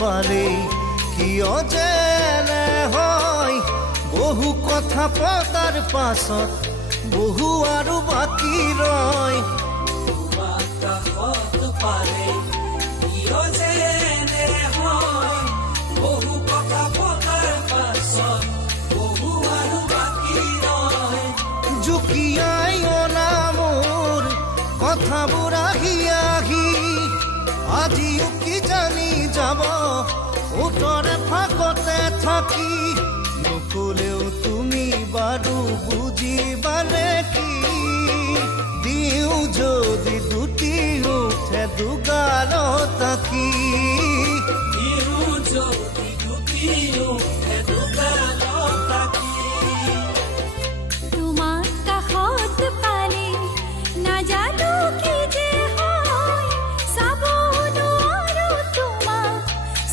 পালেই কিয় যে এনে হয় বহু কথা পতাৰ পাছত বহু আৰু বাকী ৰয় তোমাক কাষত পালে কিয় যে এনে হয় বহু কথা পতাৰ পাছত বহু আৰু বাকী ৰয় জুকিয়াই অনা মোৰ কথাবোৰ আহি আহি আজিও কি জানি যাব ওঠৰে ফাকতে থাকি নকলেও তুমি বাৰু বুজিবানে কি দিওঁ যদি দুটি উঠে দুগালত তাকি দিওঁ যদি দুটি উঠে দুগালত তাকি তোমাক কাষত পালে নাজানো কি যে হয় চাব নোৱাৰো তোমাক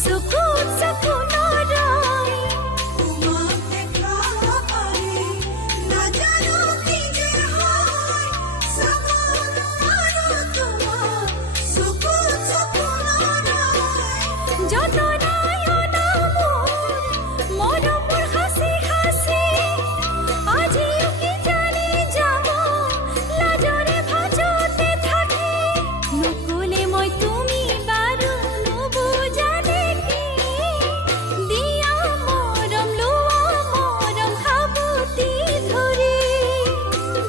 চকুত চকু নৰয় তোমাক দেখা পালে নাজানো কি যে হয় চাব নোৱাৰো তোমাক চকুত চকু নৰয় যতনাই অনা মোৰ মৰমৰ হাসি হাসি আজিও কি জানি যাব লাজৰে ভাজতে থাকি নকলে মই তুমি বাৰু নুবুজা দেখি দিয়া মৰম লোৱা মৰম সাবতি ধৰি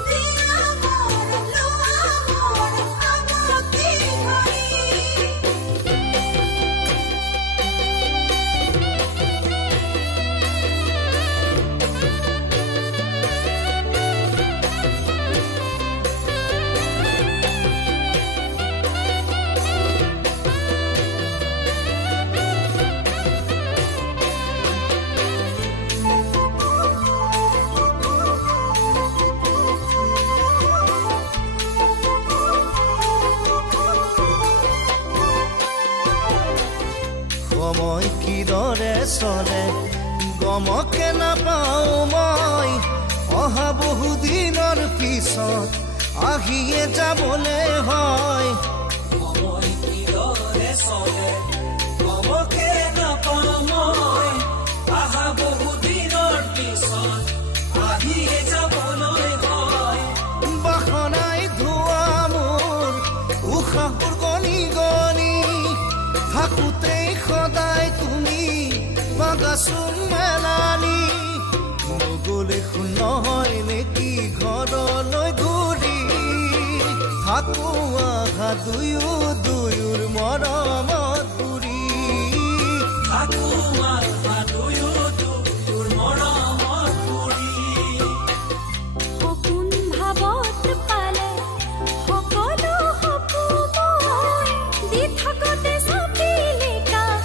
দিয়া মৰম লোৱা মৰম সাবতি ধৰি সময় কিদৰে চলে গমকে নাপাওঁ মই অহা বহু দিনৰ পিছত আহিয়ে যাবলে হয় সময় কিদৰে চলে গমকে নাপাওঁ মই আহা বহু দিনৰ পিছত আহিয়ে যাবলৈ হয় বাসনাই ধোৱা মোৰ উশাহবোৰ গণি গণি থাকোঁতেই সদায় তুমি বাগাচোন মেলানি নগলে নহয় নেকি ঘৰলৈ ঘূৰি থাকো আহা দুয়োৰ মৰমত বুৰি থাকো আহা দুয়োৰ মৰমত পৰি সপোন ভাৱত পালে সকলো সপোন মই দি থাকোতে চাপিলে কাষ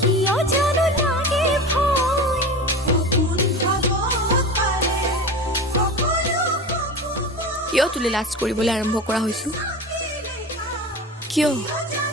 কিয় জানো লাগে ভয় সপোন ভাৱত পালে সকলো সপোন কিয় তুলি লাজ কৰিবলৈ আৰম্ভ কৰা হৈছো কিয় মই